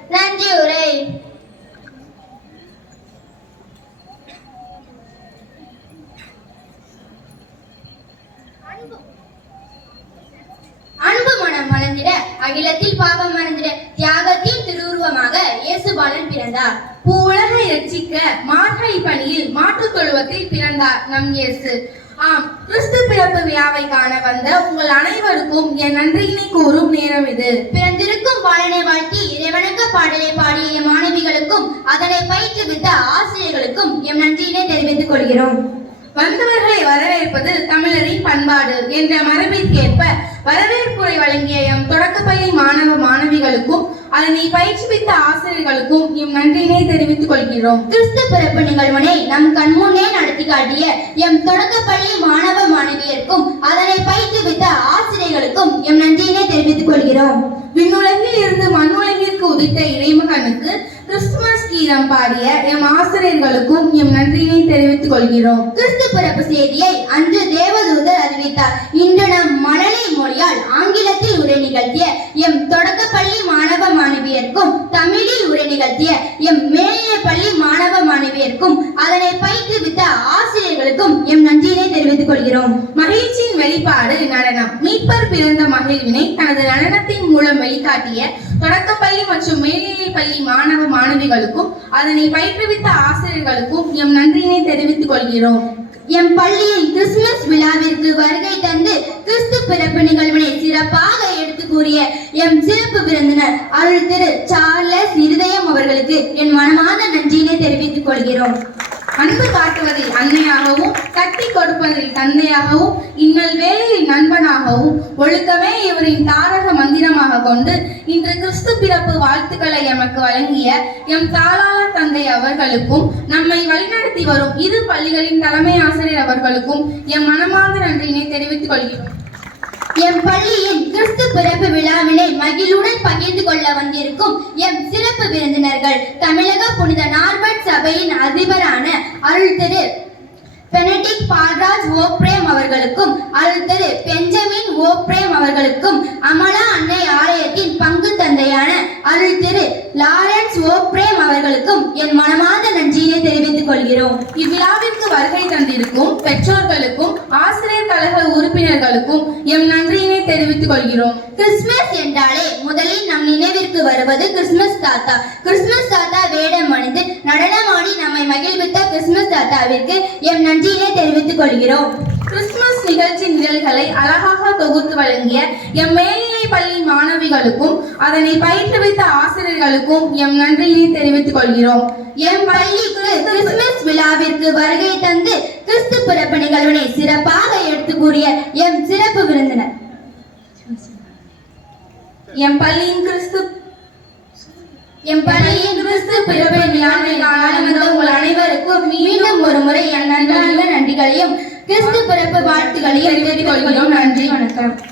மாணவிகள் நன்றி உரை அன்பு மனம் மலர்ந்திட அகிலத்தில் பாவம் மறந்திட தியாகத்தின் திருவுருவமாக இயேசுபாலன் பிறந்தார். பூவுலகை ரட்சிக்க மார்கழி பணியில் மாற்றுத் தொழுவத்தில் பிறந்தார் நம் இயேசு. ஆம் கிறிஸ்து பிறப்பு விழாவை காண வந்த உங்கள் அனைவருக்கும் என் நன்றியினை கூறும் நேரம் இது. பிறந்திரு பாடலை பாடிய மாணவிகளுக்கும் அதனை பயிற்றுவித்த ஆசிரியர்களுக்கும் எம் நன்றியினை தெரிவித்துக் கொள்கிறோம். வந்தவர்களை வரவேற்பது தமிழரின் பண்பாடு என்ற மரபிற்கேற்ப வரவேற்புரை வழங்கிய எம் தொடக்கப்பள்ளி மாணவ மாணவிகளுக்கும் அதனை பயிற்றுவித்த ஆசிரியர்களுக்கும் எம் நன்றியினை தெரிவித்துக் கொள்கிறோம். கிறிஸ்து பிறப்பு நிகழ்வினை நம் கண்முன்னே நடத்தி காட்டிய எம் தொடக்கப்பள்ளி மாணவ மாணவியருக்கும் அதனை பயிற்றுவித்த ஆசிரியர்களுக்கும் எம் நன்றியினை தெரிவித்துக் கொள்கிறோம். விண்ணுலகில் இருந்து மண்ணுலகில் மண்ணுலகிற்கு உதித்த இறைமகனுக்கு கிறிஸ்துமஸ் கீதம் பாடிய எம் ஆசிரியர்களுக்கும் எம் நன்றியினை தெரிவித்துக் கொள்கிறோம். கிறிஸ்து பிறப்பு செய்தியை அன்று தேவதூதர் அறிவித்தார். இன்று மொழியால் ஆங்கிலத்தில் உரை நிகழ்த்திய எம் தொடக்கப்பள்ளி மாணவ மாணவியருக்கும் தமிழில் உரை நிகழ்த்திய எம் மேல்நிலை பள்ளி மாணவ மாணவியருக்கும் அதனை பயிற்றுவித்த ஆசிரியர்களுக்கும் எம் நன்றியினை தெரிவித்துக் கொள்கிறோம். மகிழ்ச்சியின் வெளிப்பாடு நடனம். மீட்பர் பிறந்த மகிழ்வினை தனது நடனத்தின் மூலம் வெளிக்காட்டிய தொடக்கப்பள்ளி மற்றும் மேல்நிலை பள்ளி மாணவ மாணவிகளுக்கும் அதனை பயிற்றுவித்த ஆசிரியர்களுக்கும் எம் நன்றியினை தெரிவித்துக் கொள்கிறோம். எம் பள்ளியில் கிறிஸ்துமஸ் விழாவிற்கு வருகை தந்து கிறிஸ்து பிறப்பு நிகழ்வினை சிறப்பாக எடுத்து கூறிய எம் சிறப்பு விருந்தினர் அருள் திரு சார்லஸ் இருதயம் அவர்களுக்கு என் மனமார்ந்த நன்றியினை தெரிவித்துக் கொள்கிறோம். அன்பு காட்டுவதில் அன்னையாகவும் கட்டி கொடுப்பதில் தந்தையாகவும் இன்னல் வேலையில் நண்பனாகவும் ஒழுக்கமே இவரின் தாரக மந்திரமாக கொண்டு இன்று கிறிஸ்து பிறப்பு வாழ்த்துக்களை எமக்கு வழங்கிய எம் தாளாள தந்தை அவர்களுக்கும் நம்மை வழிநடத்த வரும். இரு பள்ளிகளின் தலைமை ஆசிரியர் அவர்களுக்கும் என் மனமார்ந்த நன்றியினை தெரிவித்துக் கொள்கிறோம். எம் பள்ளியின் கிறிஸ்து பிறப்பு விழாவினை மகிழுடன் பகிர்ந்து கொள்ள வந்திருக்கும் எம் சிறப்பு விருந்தினர்கள் தமிழக புனித நார்பட் சபையின் அதிபரான அருள் திரு பெனடிக் பால்ராஜ் ஓப்ரேம் அவர்களுக்கும் அருள் திரு பெஞ்சமின் ஓப்ரேம் அவர்களுக்கும் அமலா அவர்களுக்கும் என் மனமார்ந்த நன்றியினை தெரிவித்துக் கொள்கிறோம். இவ்விழாவிற்கு வருகை தந்திருக்கும் பெற்றோர்களுக்கும் ஆசிரியர் கழக உறுப்பினர்களுக்கும் எம் நன்றியினை தெரிவித்துக் கொள்கிறோம். கிறிஸ்துமஸ் என்றாலே முதலில் நம் நினைவிற்கு வருவது கிறிஸ்துமஸ் தாத்தா. கிறிஸ்துமஸ் தாத்தா வேடம் அணிந்து நடனமாடி நம்மை மகிழ்வித்த கிறிஸ்துமஸ் தாத்தாவிற்கு எம் நன்றியினை தெரிவித்துக் கொள்கிறோம். கிறிஸ்துமஸ் நிகழ்ச்சி நிரல்களை அழகாக தொகுத்து வழங்கிய எம் மேல்நிலை பள்ளி மாணவிகளுக்கும் அதனை பயிற்றுவித்த ஆசிரியர்களுக்கும் எம் நன்றியை தெரிவித்துக் கொள்கிறோம். எம் பள்ளிக்கு கிறிஸ்துமஸ் விழாவிற்கு வருகை தந்து கிறிஸ்து பிறப்பு நிகழ்வினை சிறப்பாக எடுத்து கூறிய எம் சிறப்பு விருந்தினர். எம் பள்ளியின் கிறிஸ்து என் பள்ளியின் கிறிஸ்து பிறப்பு விழாவை காண உங்கள் அனைவருக்கும் மீண்டும் ஒரு முறை என் நன்றாக நன்றிகளையும் கிறிஸ்து பிறப்பு வாழ்த்துக்களையும் தெரிவித்துக் கொள்கிறோம். நன்றி வணக்கம்.